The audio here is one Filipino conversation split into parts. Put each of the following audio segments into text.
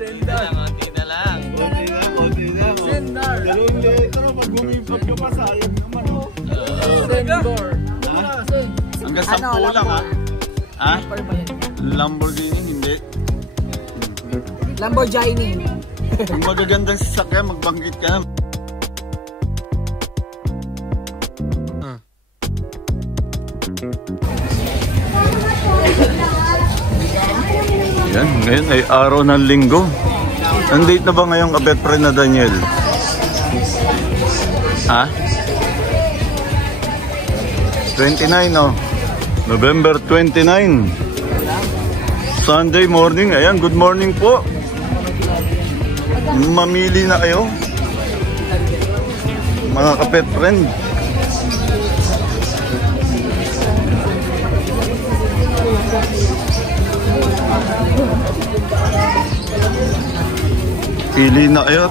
Sendar. Konti na lang. Sendar. Pero pag gumipag ka pa, sayang naman. Sendar. Hanggang 10 lang ha. Ha? Lamborghini, hindi. Lamborghini. Kung magagandang sasakyan, magbanggit ka na. Yan, ngayon ay araw ng linggo. Ang date na ba ngayong kabet friend na Daniel? Ha? 29 no? November 29. Sunday morning. Ayan, good morning po. Mamili na kayo mga kapet friend. Pili na kayo.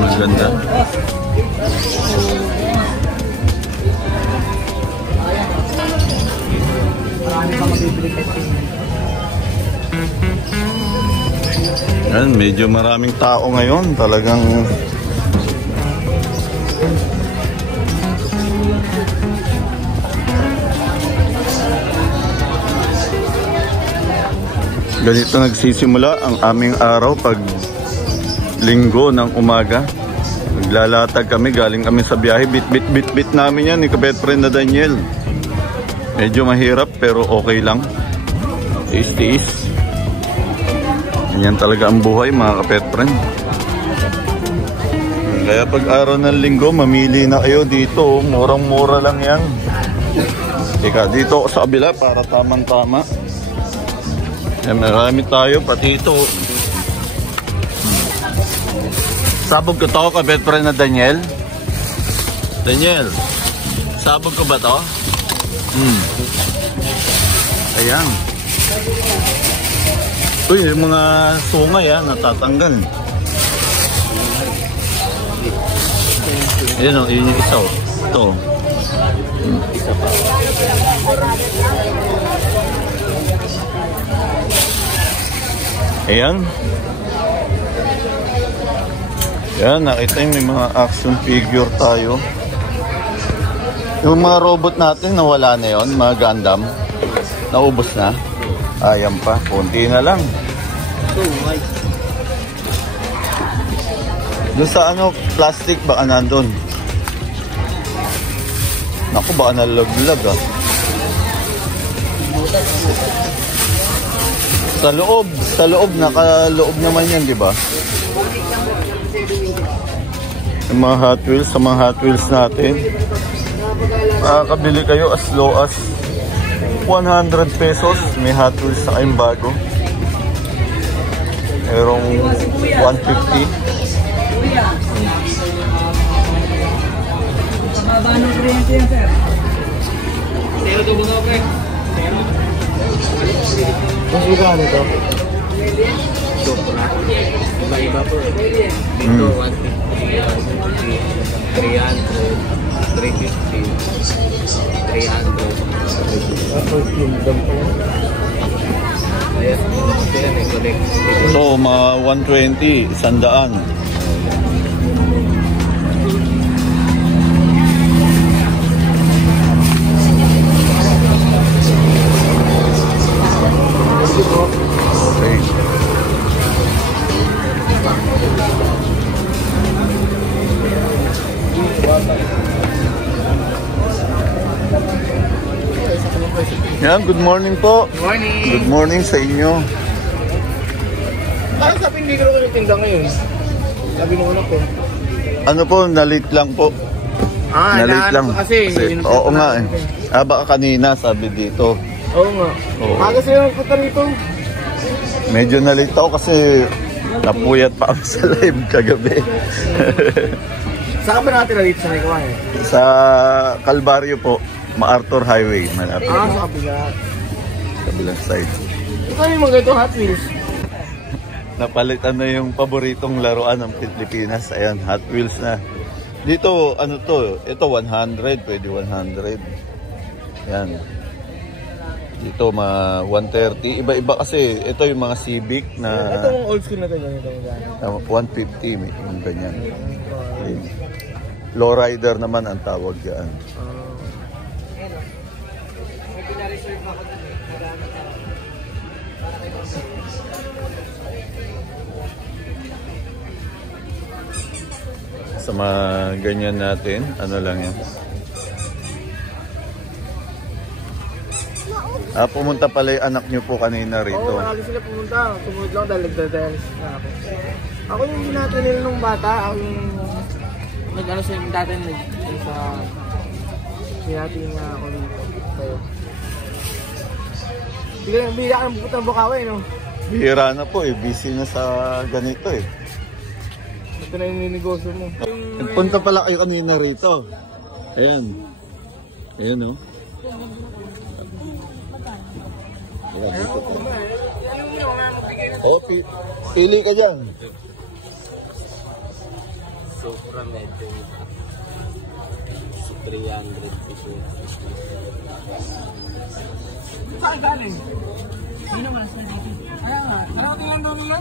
Maganda. Yan, medyo maraming tao ngayon. Talagang ganito nagsisimula ang aming araw pag linggo ng umaga. Naglalatag kami, galing kami sa biyahe. Bit namin yan ni kabet friend na Daniel. Medyo mahirap pero okay lang. Tiis. Yan talaga ang buhay mga kapet friend. Kaya pag araw ng linggo, mamili na kayo dito. Murang-mura lang yan. Teka, dito ako sa kabila para tamang-tama. Yan, marami tayo, pati ito. Sabog ko to, kapet friend na Daniel. Daniel, sabog ko ba to? Ayan. Uy, yung mga sungay natatanggal. Ayan o, yun yung isa o. Ito. Ayan. Ayan, nakita yung may mga action figure tayo. Yung mga robot natin, nawala na yun, mga Gundam. Naubos na. Ayan pa, konti na lang. Doon sa plastic, baka nandun. Naku, baka nalaglag Sa loob, nakaloob naman yan, di ba? Yung mga Hot Wheels, sa mga Hot Wheels natin. Makakabili kayo as low as 100 pesos. May Hot Wheels sa kayong bago. Merong 150. Mabano kuryente yan, sir? Zero to buno, pre. Zero. Kung iba nito? Iba-iba po. Dito, 150, 300, 350, 300. Ayan, so, mga 120, 100. Okay. Yan, good morning po. Good morning. Good morning sa inyo. Parang sabi hindi ko kami tinda ngayon. Sabi nung anak ko. Ano po, nalit lang po. Nalit lang. Kasi oo nga eh. Baka kanina sabi dito. Oo nga. Aga sila nagpunta rito. Medyo nalit ako kasi napuyat pa ako sa live kagabi. Saan ba natin dito sa Nicoan? Sa Calvario po, MacArthur Highway. Malapit. Sa kabila. Kabilang side. Ito yung mga ito Hot Wheels. Napalitan na yung paboritong laruan ng Pilipinas. Ayan, Hot Wheels na. Dito, ano to? Ito 100, pwede 100. Yan. Dito mga 130. Iba-iba kasi. Ito yung mga Civic na Itong old school na ito, ganito. 150. Yung ganyan. Lowrider naman ang tawag yan. Sa mga ganyan natin, ano lang yan. Pumunta pala yung anak nyo po kanina rito. Oo, marami sila pumunta. Sumunod lang dahil nagdadalis na ako. Ako yung ginagawa nila nung bata. Ako yung nag-ano siya yung dati sa hinati niya ako dito. Kayo. Bigla ka ng bukot ng Bukawi, no? Bihira na po eh. Busy na sa ganito eh. Ito na yung ninegosyo mo. Punta pala kayo kanina rito. Ayan. Ayan o. Pili ka dyan. Supra medyo 300 pesos. Saan galing? Hindi naman sa dito. Kaya nga. Ano tingnan doon nila?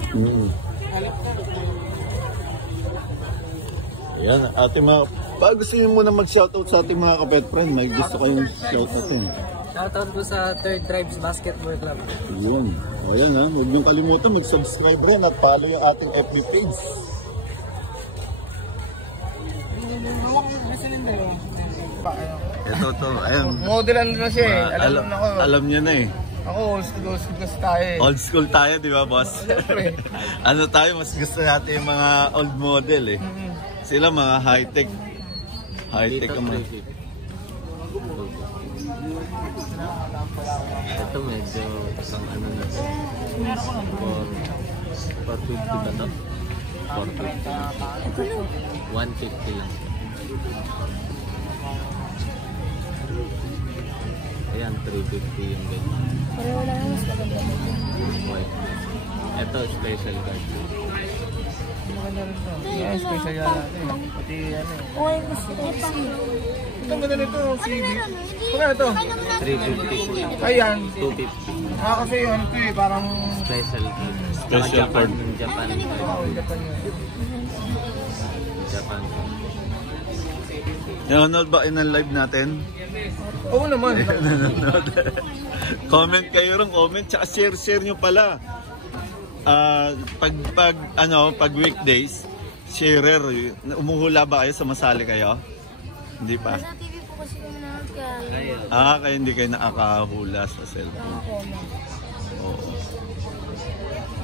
Ayan, ating mga... Bago gusto nyo muna mag-shoutout sa ating mga kapet friend, may gusto kayong shoutoutin. Shoutout po sa Third Tribes Basketball Club. Ayan. Ayan ha, huwag niyong kalimutan mag-subscribe rin at follow yung ating FB page. Ito to, ayan. Modelan na siya eh. Alam niya na eh. Ako old school kasi tayo eh. Old school tayo, di ba boss? Siyempre. Ano tayo, mas gusto natin yung mga old model eh. Sila mga high-tech. High-tech naman. Ito medyo isang ano na. 450 ba ito? 450. 150 lang. Ayan, 350 yung ganyan. Pareho lang mas maganda. White. Ito, special card. Maganda rin ito. Yan, special yan natin. Pati yan eh. Okay, mas ito. Ito ang ganda nito, Civic. Kaya ito? 350 po lang. Ayan. 250. Kasi ano ito eh, parang... Special card. Special card. Japan. Japan yan. Japan. Nanonood ba kayo ng live natin? Oo naman. Nanonood. Comment kayo rin, comment. Tsaka share nyo pala. Pag weekdays, sharer, umuhula ba kayo? Sumasali kayo? Hindi pa? Sa TV po kasi kami nanonood kaya. Kaya hindi kayo nakakahula sa cellphone. Oo.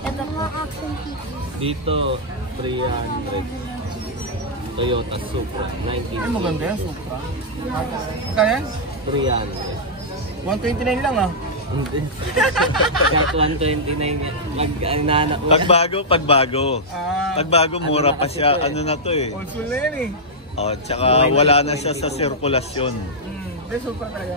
Ito mga action TV. Dito, 300. Toyota Supra, 19. Ay, maganda yan, Supra. Kaya? 300. 129 lang ah. Hindi. Kahit 129 yan. Mag-inanak ko. Pagbago. Pagbago, mura pa siya. Ano na to eh. Old school na yan eh. Oh, tsaka wala na siya sa sirkulasyon. Hindi, Supra talaga.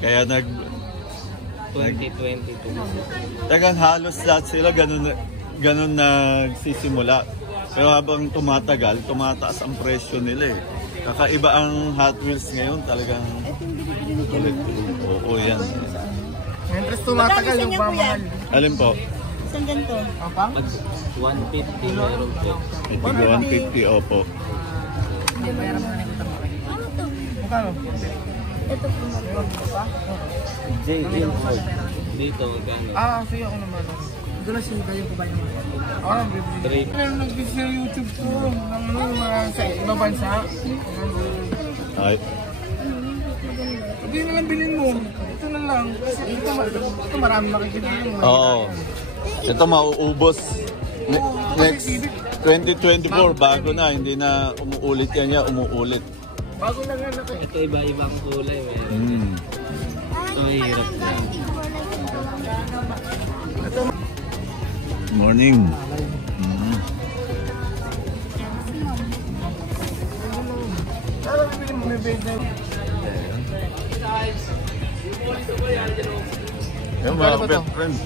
Kaya 2022. tagang halos lahat sila ganun nagsisimula. Pero habang tumatagal, tumataas ang presyo nila eh. Kakaiba ang Hot Wheels ngayon, talagang ulit. Oo, yan. Interest tumatagal yung pamahal. Alin po? Saan ganito? Apa? Pag 150 meron po. Ito 150, opo. Ano to? Magkano? Ito po. JJ dito magkano? Sige ako naman. Ito na siya kayo po ba naman? Ako lang, bibili. Pero nag-video sa YouTube ko ng mga sa ibang bansa. Ay, Hindi na lang bilhin mo. Ito na lang. Kasi ito marami makikita yung oo. Ito mauubos. Next 2024, bago na. Hindi na umuulit yan niya, umuulit. Bago lang yan ako. Ito iba-ibang kulay meron. Ito hirap na. Morning. Ano bibili mo? May bait na yun. Yung mga kapet friend.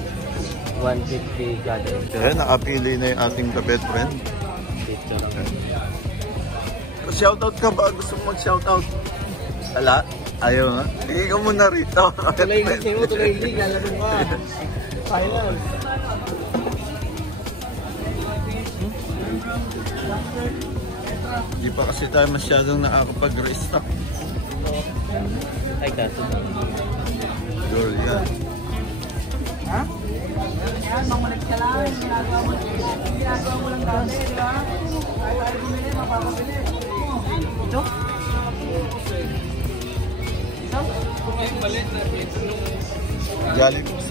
150 kada. Kaya nakapili na yung ating kapet friend. Picture. Shoutout ka ba? Gusto mo mag-shoutout? Wala? Ayaw nga. Ikaw muna rito. Tulay league mo, tulay league. Lalaro ka. Final. Hindi pa kasi tayo masyadong nakakapag-restock. Ay, kaso. Sure, yan. Ha? Yan, mamulit ka lang. Ginagawa mo lang dati, di ba? Ayaw bumili, mapapabili. Ito?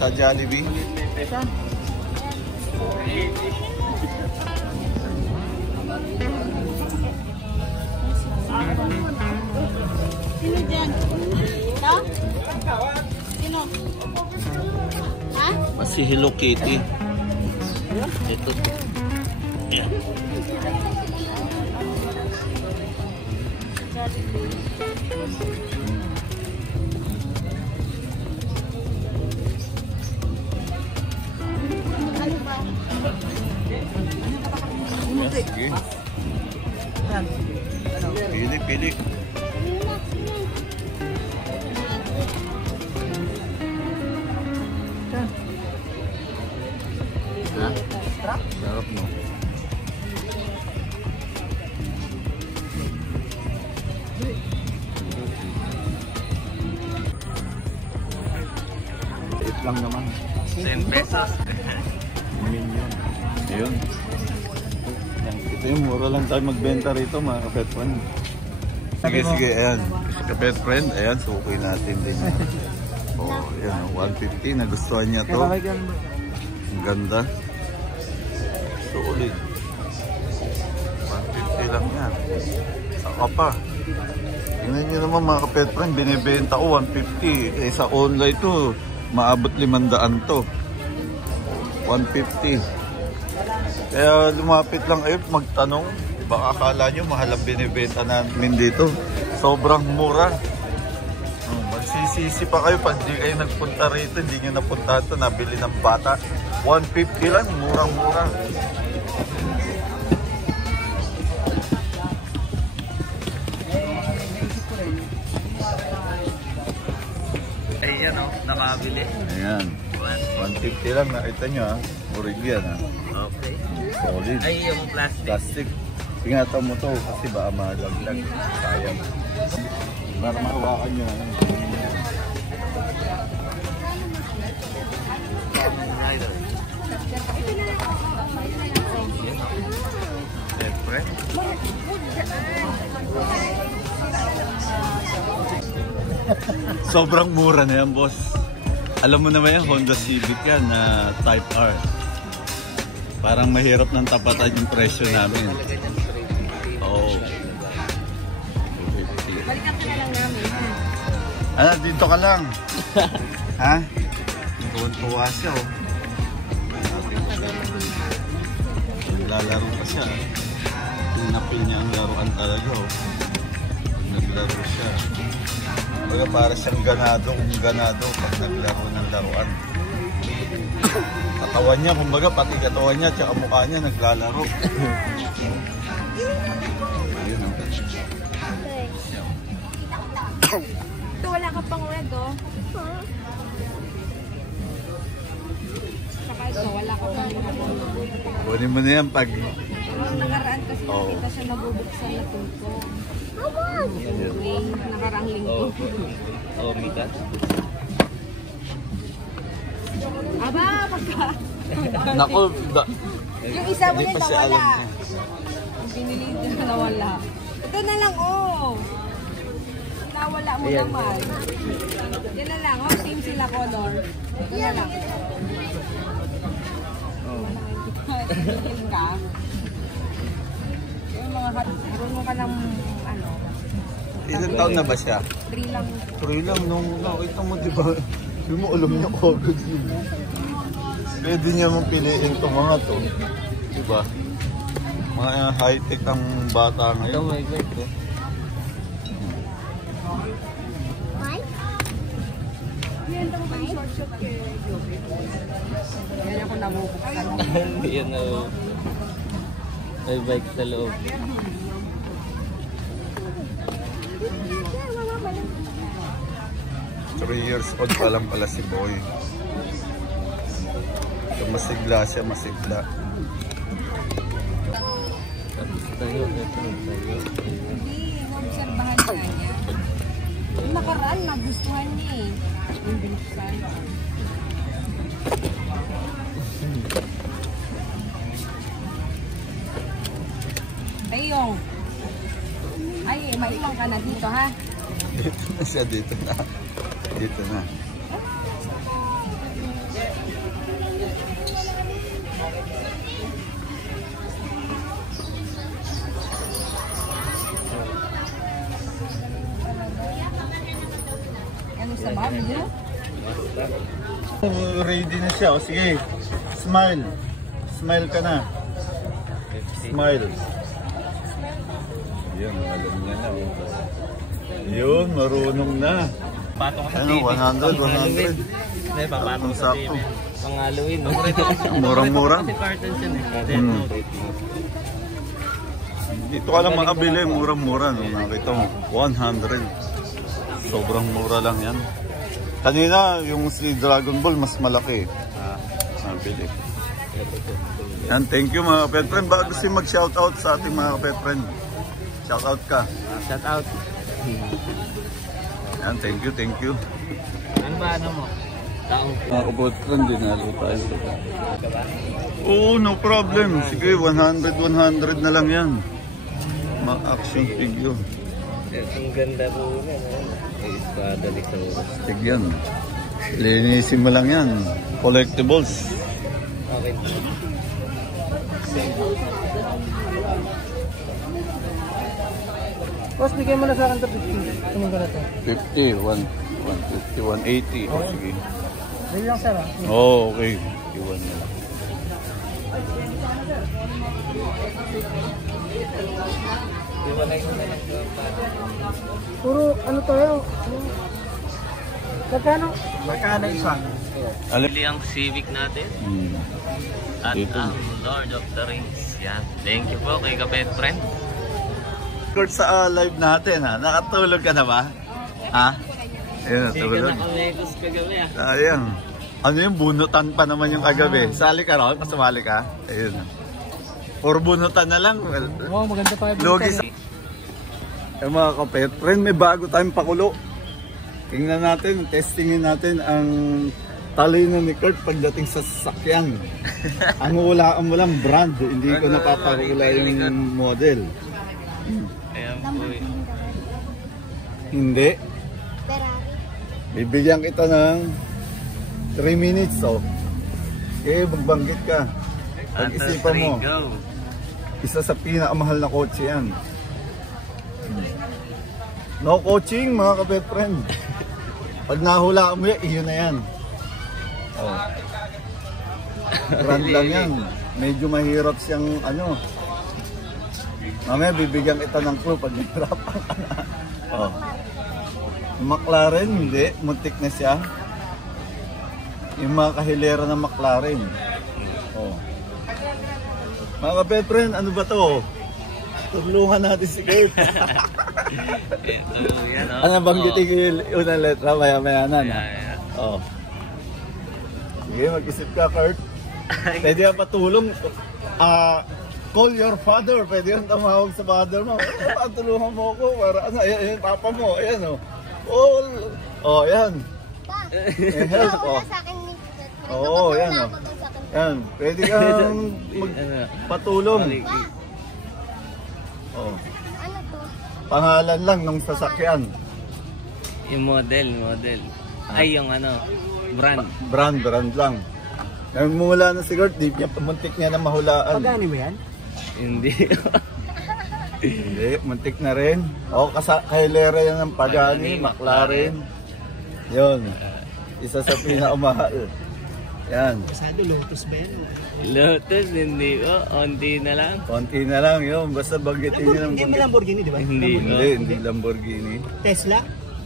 Sa Jollibee. Saan? Sino dyan? Ito? Sino? Ha? Si Hello Kitty. Ito. Ayan. Ano ba? Sige. Saan? Pili, pili. Ha? Sarap mo. Ito lang naman. 10 pesos. Minion. Ayun. Ito yung mura lang tayo magbenta rito mga kapet friend. Sige, sige, ayan. Kapet friend, ayan, sukoy natin din. Oh, ayan, 150. Nagustuhan niya to. Ang ganda. Solid. 150 lang yan. Saka pa. Tingnan nyo naman mga kapet friend, binibenta ko 150. Eh, sa online to, maabot 500 to. 150. Kaya lumapit lang kayo magtanong. Baka akala nyo mahal ang binibenta namin dito. Sobrang mura. Magsisisi pa kayo pag di kayo nagpunta rito. Hindi nyo napuntahan ito. Nabili ng bata. 150 lang. Murang-mura. Ayan o, nakabili. Ayan. 150 lang. Nakita nyo ha. Murig yan ha. Okay. Solid. Ay, yung plastic. Plastic. Ingatan mo to kasi baka malaglag. Sayang. Para mahawakan nyo. Siyempre. Sobrang mura na yan, boss. Alam mo naman yan, Honda Civic yan na Type R. Parang mahirap ng tapatan yung presyo namin. Oo. Balikan ka na lang namin. Ano, dito ka lang. Ha? Tuwan-tuwa siya, oh. Naglalaro pa siya. Pinapil niya ang laruan talaga, oh. Naglaro siya. Kaya para siyang ganado kung ganado pag naglaro ng laruan. Katawan niya, kumbaga pati katawan niya at mukha niya naglalaro. Ayun, oh. Ito wala ka pang red, oh. Saka ito, wala ka pang red. Kunin mo na yan pag... Nung nakaraan kasi nakita siya nabubuksan na tulpo. Okay, nakaraang linggo. Oh, Mika. Aba, pagka... Naku, Yung isa mo hindi din pa siya nawala. alam niya. Yung pinili din na nawala. Ito na lang, oh. Nawala mo naman. Yan na lang, oh. Team sila color. Ito na lang. Oh. Tingin ka. Yung mga marunong ka ng ano. Ilang taon na ba siya? 3 lang. 3 lang nung nakita mo, di ba? Hindi mo alam niya kagad yun. Pwede niya mong piliin itong mga to. Di ba? Mga high-tech ang bata ngayon. Ito, may wait ko. Yan ako nabubuksan. Hindi yan na. May bike sa loob. 3 years old pa lang pala si Boy. So, masigla siya, masigla. Hindi, obserbahan ka niya. Yung nakaraan, nagustuhan niya eh. Yung binuksan. Tayong. Ay, mailang ka na dito ha? Dito na siya, dito na. Dito na. Ano sa babi mo? Ready na siya. O sige, smile. Smile ka na. Smile. Yun, alam niya na. Yun, marunong na. Ano, 100, 100. Hindi, papatong sa Sakto. TV. Pang Halloween. Murang-mura. Kasi cartons yun eh. Dito ka lang makabili, murang-mura. No? Nakita mo, 100. Sobrang mura lang yan. Kanina, yung si Dragon Ball, mas malaki. Nabili. Yan, thank you mga kapet friend. Baka gusto mag-shoutout sa ating mga kapet friend. Shoutout ka. Shout out. Yan, thank you, thank you. Ano ba ano mo? Taong Mga kapet friend, dinalo tayo. Oo, no problem. Sige, 100, 100 na lang yan. Mga action figure. ang ganda po na. Ay, espada ni Sauros. Sige yan. Linisin mo lang yan. Collectibles. Okay. Boss, bigay mo na sa akin ito 50. Tumong ka na ito. 50, 150, 180. Oh, sige. Dali lang sir ah. Oh, okay. Iwan na lang. Puro ano to yun? Magkano? Magkano isa? Bili ang Civic natin at Dito. ang Lord of the Rings. Yan. Thank you po kay Kapet Friend. Kurt, sa live natin ha, nakatulog ka na ba? Ha? Ayun, Hindi ka natulog. nakametos kagabi ah. Sayang. Ano yung bunutan pa naman yung kagabi? Sali ka ron? Pasumali ka? Ayun. Or bunutan na lang. Well, Oo, maganda pa yung Logi sa... Eh mga kapet friend, may bago tayong pakulo. Tingnan natin, testingin natin ang talino ni Kurt pagdating sa sasakyan. Ang hulaan mo lang brand, hindi ko napapakula yung model. Ayan po eh. Hindi. Bibigyan kita ng 3 minutes, oh. Okay, magbanggit ka. Pag-isipan mo, Go. isa sa pinakamahal na kotse yan. No coaching, mga kapet friend. Pag nahulaan mo yan, iyon na yan. Oh. Brand lang yan. Medyo mahirap siyang ano. Mamaya bibigyan kita ng clue pag nahirapan ka na. Oh. McLaren, hindi. Muntik na siya. Yung mga kahilera ng McLaren. Oh. Mga kapet friend, ano ba to? Tulungan natin si Kurt. Ito yan oh. Ano banggitin yung unang letra? Maya-maya na. No? Ayan. Oh. Sige, mag-isip ka, Kurt. Pwede yan patulong. Call your father. Pwede yan tumawag sa father mo. Patulungan mo ako. Para ano, ayan, papa mo. Ayan, oh. Call. Oh, ayan. Help, oh. Oo, yan, oh. Yan, pwede kang magpatulong. Oh. Pangalan lang ng sasakyan. Yung model. Ay, yung ano, brand. Brand lang. Nagmula na si Kurt, di niya muntik niya na mahulaan. Pagani mo yan? Hindi. Hindi, muntik na rin. O, kahilera yan ng Pagani, McLaren. Yun. Isa sa pinakamahal. Yan. Pasado, Lotus ba yan? Lotus, hindi ko. Onti na lang. Konti na lang yun. Basta bagitin niyo ng Hindi mo Lamborghini, di ba? Hindi. Hindi Lamborghini. Tesla?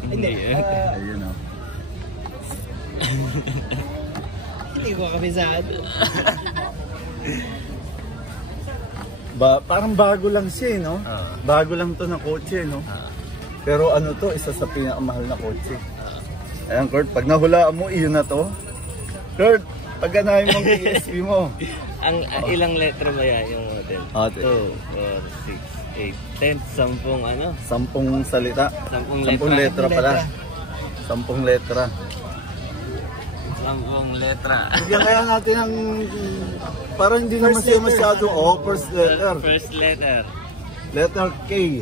Hindi. Ayun, o. Hindi ko kabisado. Parang bago lang siya, no? Bago lang to na kotse, no? Pero ano to, isa sa pinakamahal na kotse. Ayan, Kurt, pag nahulaan mo, iyon na to. Kurt, pag ganahin mo ang PSP mo. Ang ilang letra ba yan yung model? 2, 4, 6, 8, 10, 10 ano? 10 salita. 10 10 letra pala. 10 letra. 10 letra. Bigyan kaya natin ang... Parang hindi naman siya masyado. First letter. First letter. Letter K.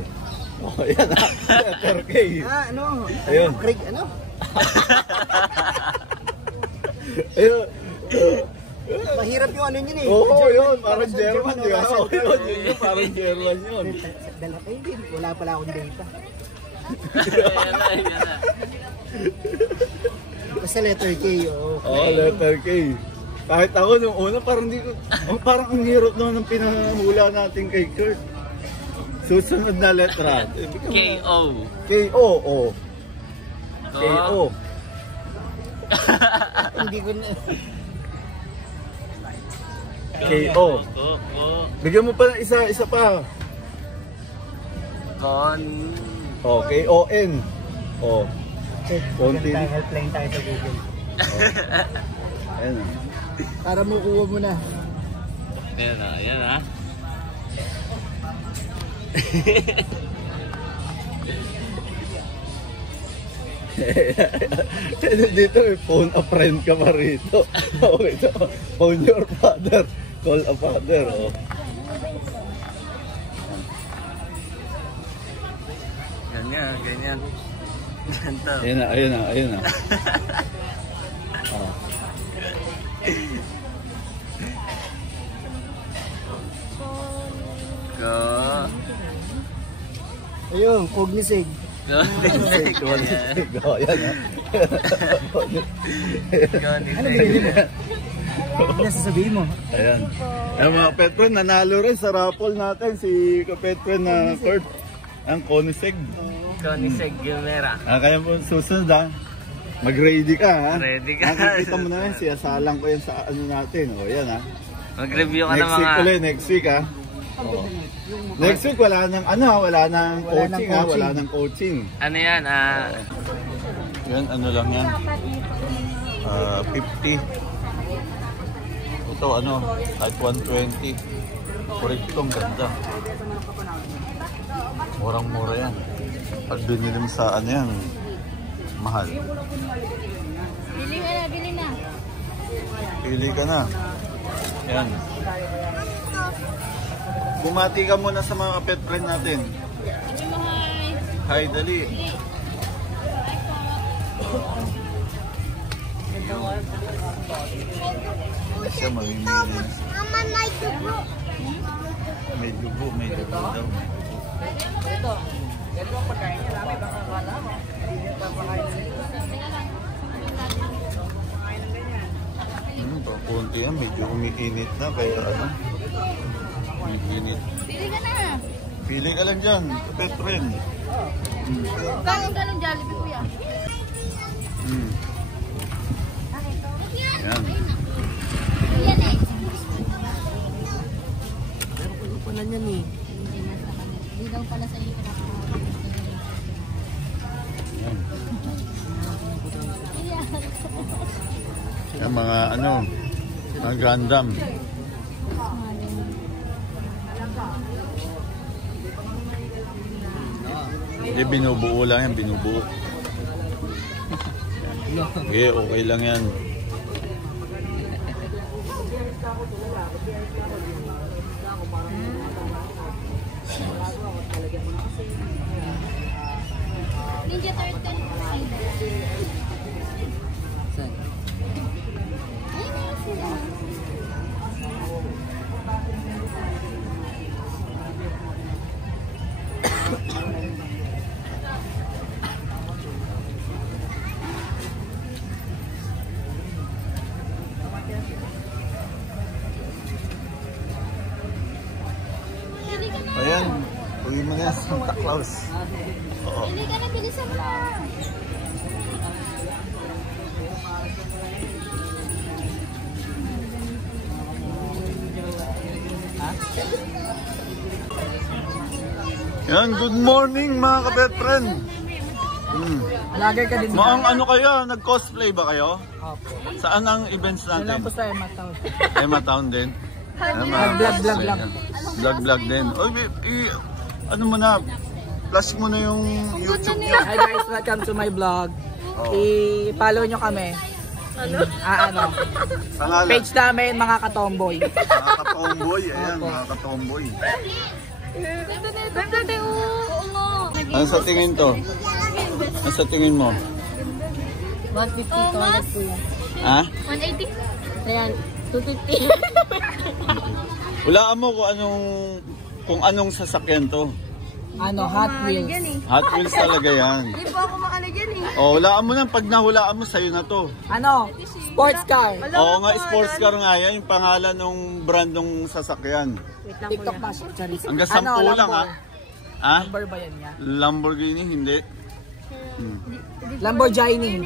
Yan na. Letter K. Ano? Ayun. Craig, ano? Ayun. Mahirap yung ano yun eh. Oo, yun. Parang German. Di ba? Yun, parang German yun. Dala kayo din. Wala pala akong data. Yan na. Basta letter K, oo. Oo, letter K. Kahit ako nung una, parang di ko... Parang ang hirap naman ng pinahula natin kay Kurt. Susunod na letra. K-O. K-O. K-O. Hindi ko na... K-O. Bigyan mo pa ng isa pa. K-O-N. Konti. Helpline tayo sa Google. Ayan na. Para makuha mo na. Yan na. Dito phone a friend ka pa rito. Phone your father. Call a father. Ganyan. Ganto. Ayun na. Go. Ayun, Cognisig. Ayan na. Ano binili mo? Ano nasasabihin mo? Ayan. Ayan mga pet friend, nanalo rin sa raffle natin si pet friend na Kurt. Ang Koniseg. Koniseg Gilmera. Kaya po susunod mag-ready ka ha. Ready ka. Nakikita mo na yan, siyasalang ko yan sa ano natin. O yan ha. Mag-review ka ng Next mga... week ulit, next week ha. Next week wala nang coaching ha, wala nang coaching. Ano yan? Yan, ano lang yan. 50. Ito kahit 120. Korektong ganda. Murang-mura yan. Pag binili mo sa yan, mahal. Bili na. Pili ka na. Yan. Bumati ka muna sa mga pet friend natin. Hi, dali. Siya mamimili. Mama, may dugo. May dugo daw. Ito. Ganito ang pagkain niya namin. Baka akala mo. Hindi niya papakain na nito. Kunti yan, medyo umiinit na. Kaya umiinit. Bili ka na. Pili ka lang dyan, pet friend. Ganong Jollibee, kuya. Yan. Yan eh. Pero pa na yan eh. Hindi daw pala sa iyo. Yan mga mga Gundam. Hindi, binubuo lang yan, binubuo. Okay lang yan. Ninja Turtle. Ayan, uwi mo na yan, Santa Claus. Oo. Hindi ka na, bilisan mo. Yan, good morning mga kapet friend. Vlogger ka din. Maang ano kayo? Nag-cosplay ba kayo? Opo. Saan ang events Yan lang natin? po sa Emma Town. Emma Town din? Vlog lang. Vlog din. Oy, ano mo na? Flash mo na yung YouTube niyo. Hi guys, welcome to my vlog. Oh. I-follow nyo kami. Ano? Pangalan? Page namin, mga katomboy. Mga katomboy. Ayan, mga katomboy. Ano sa tingin to? Ano sa tingin mo? 150 toilet po yan. Ha? 180? Ayan, 250. Hulaan mo kung anong sasakyan to. Ano, Hot Wheels. Hot Wheels talaga yan. Hindi po ako makala dyan eh. Oh, hulaan mo na. Pag nahulaan mo, sa'yo na to. Ano? Sports car. Oo nga, sports car nga yan. Yung pangalan ng brand ng sasakyan. TikTok ba? Charis. Hanggang 10 lang ha. Ha? Number ba yan niya? Lamborghini, hindi. Lamborghini.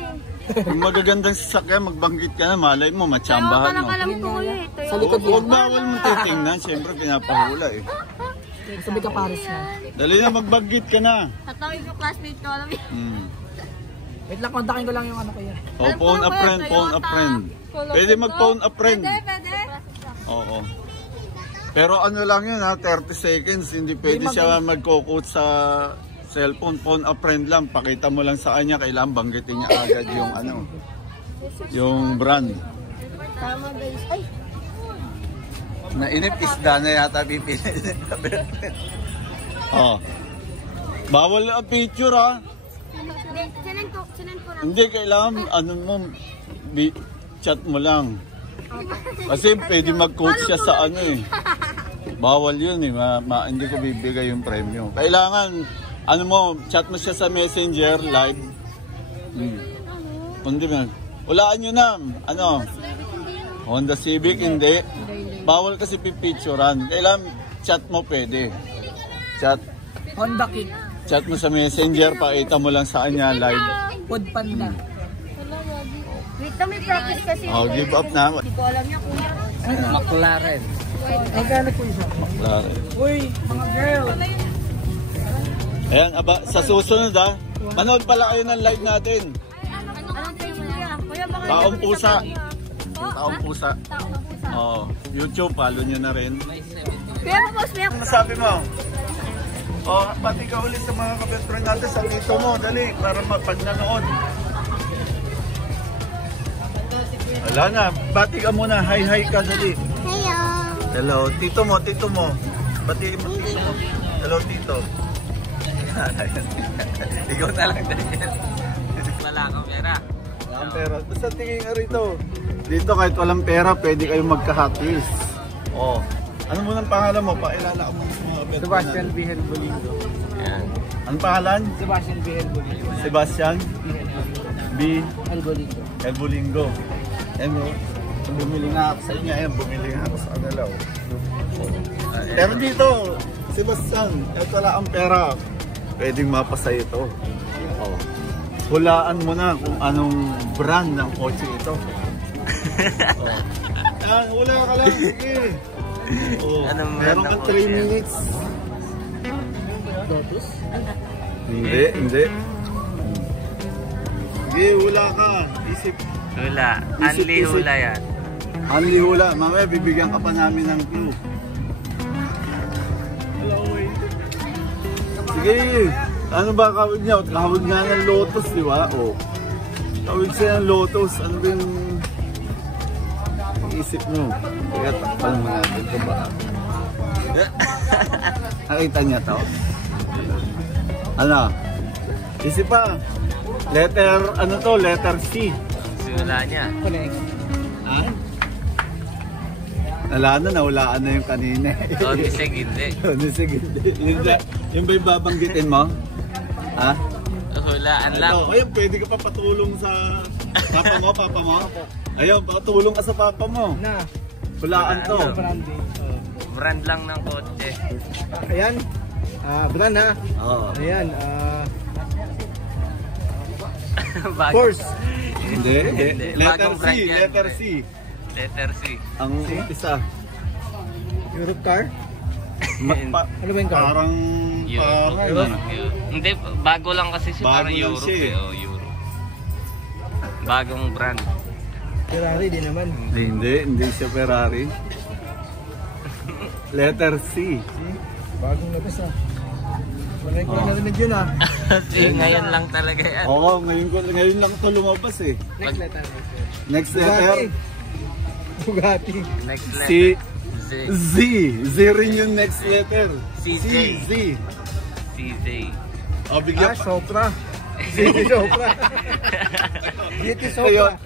Kung magagandang sasakyan, magbanggit ka na, malay mo, matsambahan mo. Alam ko yun. Sa likod Huwag yan. bawal mo titingnan, siyempre pinapahula eh. Sabi ka pares na. Dali na, magbanggit ka na. Tatawin ko classmate ko, alam mo. Wait lang, kontakin ko lang yung ano ko yan. Oh, phone a friend, phone a friend. Pwede mag-phone a friend. Pwede. Oo. Pero ano lang yun ha, 30 seconds, hindi pwede siya mag-quote sa cellphone. Phone a friend lang, pakita mo lang sa kanya, kailangan banggitin niya agad yung ano, yung brand. Tama guys. Ay! Nainip isda na yata pipili. Oh. Bawal ang picture ha. Sinend ko lang. Hindi, kailangan ano mo, chat mo lang. Kasi pwede mag-quote siya sa ano eh. Bawal yun eh, hindi ko bibigay yung premyo. Kailangan, ano mo, chat mo siya sa Messenger, live. Hindi man. Walaan nyo na, ano, Honda Civic, hindi. Bawal kasi pipicturan. Kailangan, chat mo pwede. Chat. Honda Kick. Chat mo sa Messenger, pakita mo lang sa kanya live. Food Panda. Wait na, may practice kasi. Oh, give up na. Hindi ko alam niya kuya. McLaren. Magkano po isa? Klaro. Uy, mga girl. Ayan, sa susunod ha. Manood pala kayo ng live natin. Anong tayo kuya? Kuya, baka Taong pusa. Yung taong pusa. Oh, YouTube, follow nyo na rin. Kuya mo boss, kuya. Ano masabi mo? Oh, pati ka ulit sa mga kabest friend natin sa dito mo. Dali, para pag nanood. Wala na, bati ka muna. Hi ka, dali. Hello, tito mo. Bati mo, tito mo. Hello, tito. Ikaw na lang, Daniel. Wala akong pera. Wala akong pera. Basta tingin nga rito. Dito kahit walang pera, pwede kayong magka-Hot Wheels. Oh. Ano mo nang pangalan mo? Pakilala ka mo sa mga kabest friend Sebastian natin. B. Helbolindo. Anong pangalan? Sebastian B. Helbolindo. Sebastian B. Helbolindo. Elbolingo. Ano? Bumili nga ako sa inyo. Ayan, bumili nga ako sa kanila. Pero dito, Sebastian, ito lang ang pera. Pwedeng mapasa ito. Oh. Hulaan mo na kung anong brand ng kotse ito. Oh. Ayan, hula ka lang. Sige. Oh. Meron ka 3 minutes. Lotus? Hindi. Sige, hula ka. Isip. Hula. Anli hula yan. Only hula. Mamaya bibigyan ka pa namin ng clue. Hello, wait. Sige. Ano ba kawid niya? Kawid nga ng Lotus, di ba? O. Kawid siya ng Lotus. Ano ba yung isip mo? Teka, takpal mo natin ito ba? Nakita niya to? Ano? Isip pa. Letter, ano to? Letter C. Wala niya. Connect. Ha? Wala na, nawalaan na yung kanina. Sige, hindi. Sige, hindi. Yung ba yung babanggitin mo? Ha? Hulaan lang. Ito, ayun, pwede ka pa patulong sa papa mo? Ayun, patulong ka sa papa mo. Na. Hulaan to. Branding. Brand lang ng kotse. Ayan. Brand ha. Oo. Ayan. Bago. Force. Hindi. Letter Bagong C, brand yan, letter pre. C. Letter C. Ang isa. Europe car. Ano ba yung car? Parang, Euro. parang, Hindi, bago lang kasi siya. Bago Parang lang Europe siya eh. eh. Oh, Europe. Bagong brand. Ferrari din naman. Hindi siya Ferrari. Letter C. Bagong labas ah. Malay ko na narinig yun ah. Ngayon lang talaga yan. Oo, ngayon lang ito lumabas eh. Next letter. Next letter. Bugatti. Next C. letter. Z. Z rin yung next letter. CJ. Z. CJ. O, bigyan pa. Sopra. GT Sopra. GT Sopra.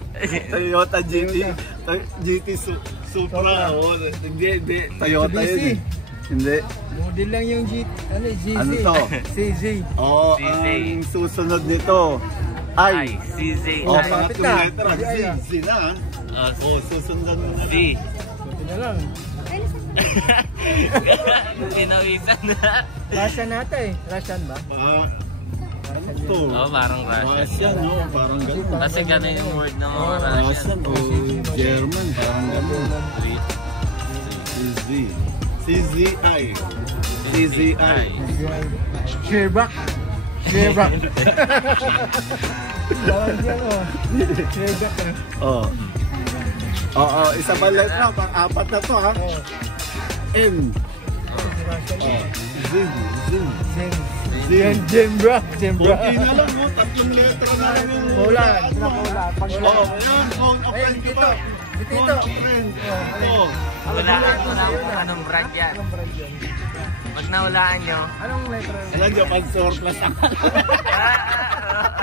Toyota GT. GT Supra. Oh, hindi. Toyota yun eh. Hindi. Model lang yung GT. Ano GZ? Ano to? CZ. Oo, CJ. ang susunod nito. I. CJ. Oh, I. pangatlong letter. Z na. Oh, susunod mo na. Z. Buti na lang. Pinawisan na. Russian nata eh. Russian ba? Ano to? Oh, parang Russian. Russian, no? Parang gano'n. Kasi ganun yung word ng mga Russian. Russian o German, parang gano'n. CZ. CZI. CZI. Sherbak. Sherbak. Bawal yan oh. Sherbak ah. Oh. Oo, isa pa letra, pang-apat na to ha. N. Zin. Jembra. Jembra. Kunti na lang mo, tatlong letra na lang yung Wala. Oo, yan, phone of friend ko to. Phone of friend. Oo. Walaan ko na kung anong brand yan. Pag nawalaan nyo, Anong letra? Alam nyo, pang-surplus ang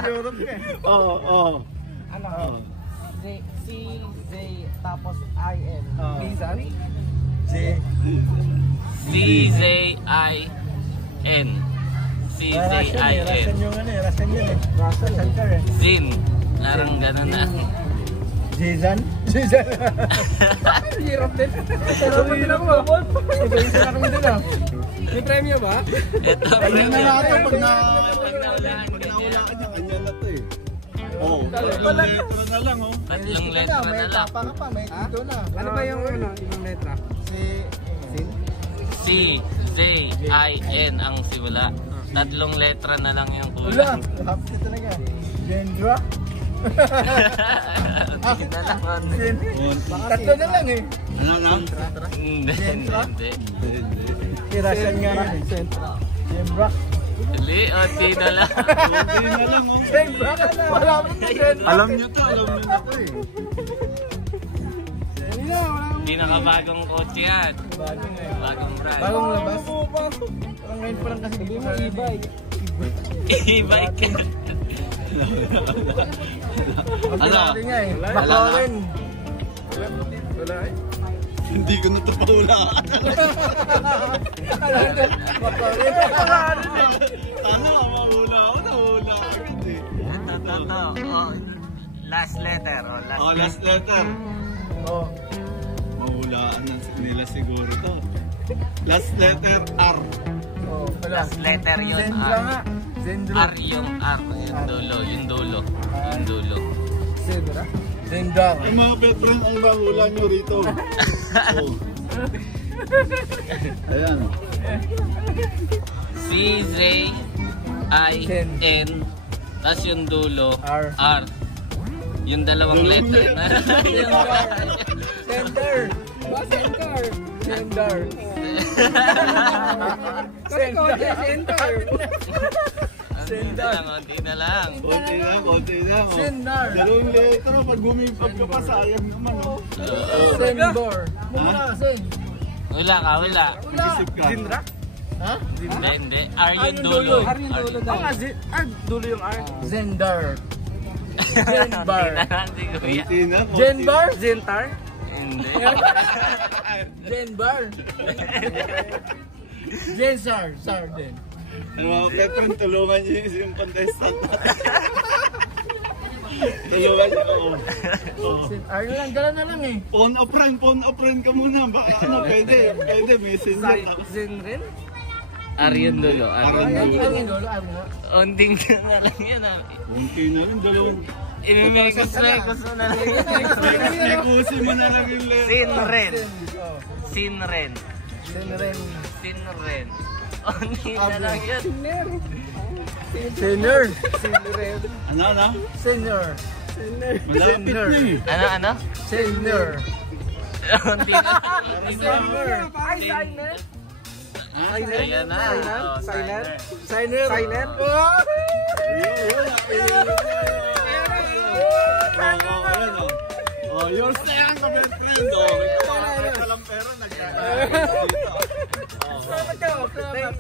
Europe eh. Oo. Ano? C-Z tapos I-N. Nissan? J. CZIN. CZIN. Russian yung ano eh. Russian yun eh. Russian center eh. Zin. Larang ganun na. Jizan? Jizan. Hirap din. Sarap mo din ako. Iba-isa na kami din ah. May premyo ba? Ito, Kanya na nga ito pag pag nawalaan nawalaan niya, kanya na ito eh. Oo, tatlong letra na lang oh. Tatlong letra na lang. Tapa ka pa. May dito na. Ano ba yung yung letra? CZIN ang simula. Tatlong letra na lang yung Wala. kulang. Happy talaga. Jendra? Hindi na lang. Tatlo na lang eh. Ano na? Hindi. Russian nga yun eh. Jembra? Hindi, onti na lang. Kunti na lang oh. Jembra? Wala mo na Jembra. Alam nyo to eh. Hindi nakabagong kotse yan. Bagong brand. Bagong labas. Parang ngayon pa lang kasi hindi mo e-bike. E-bike. Ano? McLaren. Wala eh. Hindi ko na ito pahulaan. Ano, mahula ako, nahula agad eh. Oh, last letter. Oh, last letter. Oh. Mahulaan na nila siguro to. Last letter R. Oh. Last letter yun. Zendra nga. Zendra. R yung R. Yung dulo. Zendra? Zendra. Ay mga veteran, ang mahula nyo rito. Oh. Ayan. CZIN. Tapos yung dulo. R. Yung dalawang letter. Center. Ba center? Center. Center. Konti na lang. Konti na. Oh. Sendar. Dalawang letra, pag gumipag ka pa, sayang naman oh. Sendor. Muna kasi. Wala ka. Mag-isip ka. Zendra? Ha? Hindi. R yung dulo. R yung dulo daw. Dulo yung R. Zendar. Zenbar. Konti na. Zenbar? Zentar? Hindi. Zenbar? Zensar. Sar din. Ano mga veteran, tulungan nyo yung contestant natin. Tulungan nyo. Oh. R na lang, gala na lang eh. Phone a friend ka muna. Baka ano, pwede, messenger. Zenren? R yung dulo. Ang indolo, R nga. Onting na lang yan. Konti na rin, dalawang. Imimekos mo na lang. Nekusin mo na lang yung letra. Sinren. Onti na lang yan. Senior. Ano? Senior. Ano? Sender. Hindi ko. Ay, signer. Ayan na. Oh, Signer. signer. Signer. Oh, yours na yan, kapit friend. Oh, may palang pera,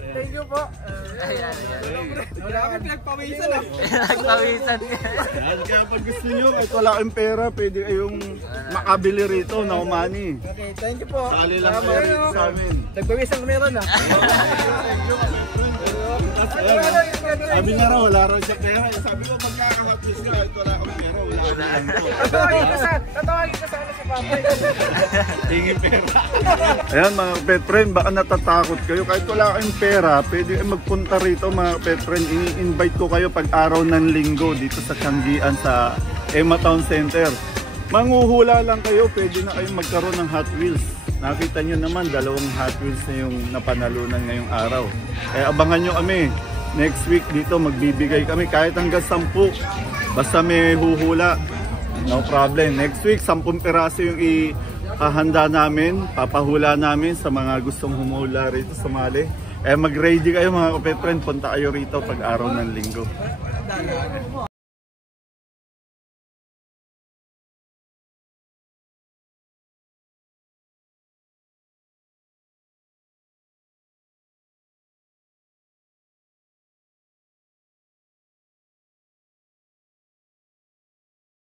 Thank you po. Ayan. Wala kami pinagpawisan ah. Nagpawisan ka. Yan, kaya pag gusto nyo, kahit wala kayong pera, pwede kayong makabili rito na umani. Okay, thank you po. Sali lang kayo rito sa amin. Nagbawisan kami ron ah. Sabi nga raw, wala raw siya pera. Sabi ko, magkakahatos ka, kahit wala kami pera, wala kami pera. Tatawagin ka sana si Papa. Tingin pera. Ayan mga pet friend, baka natatakot kayo. Kahit wala kayong pera, pwede kayong magpunta rito mga pet friend. I-invite ko kayo pag araw ng linggo dito sa Tianggian sa Emma Town Center. Manguhula lang kayo, pwede na kayong magkaroon ng Hot Wheels. Nakita nyo naman, 2 Hot Wheels na yung napanalunan ngayong araw. Kaya abangan nyo kami. Next week dito magbibigay kami kahit hanggang 10. Basta may huhula. No problem. Next week, 10 piraso yung ihahanda namin, papahula namin sa mga gustong humula rito sa Mali. Mag-ready kayo mga kapet friend, punta kayo rito pag araw ng linggo.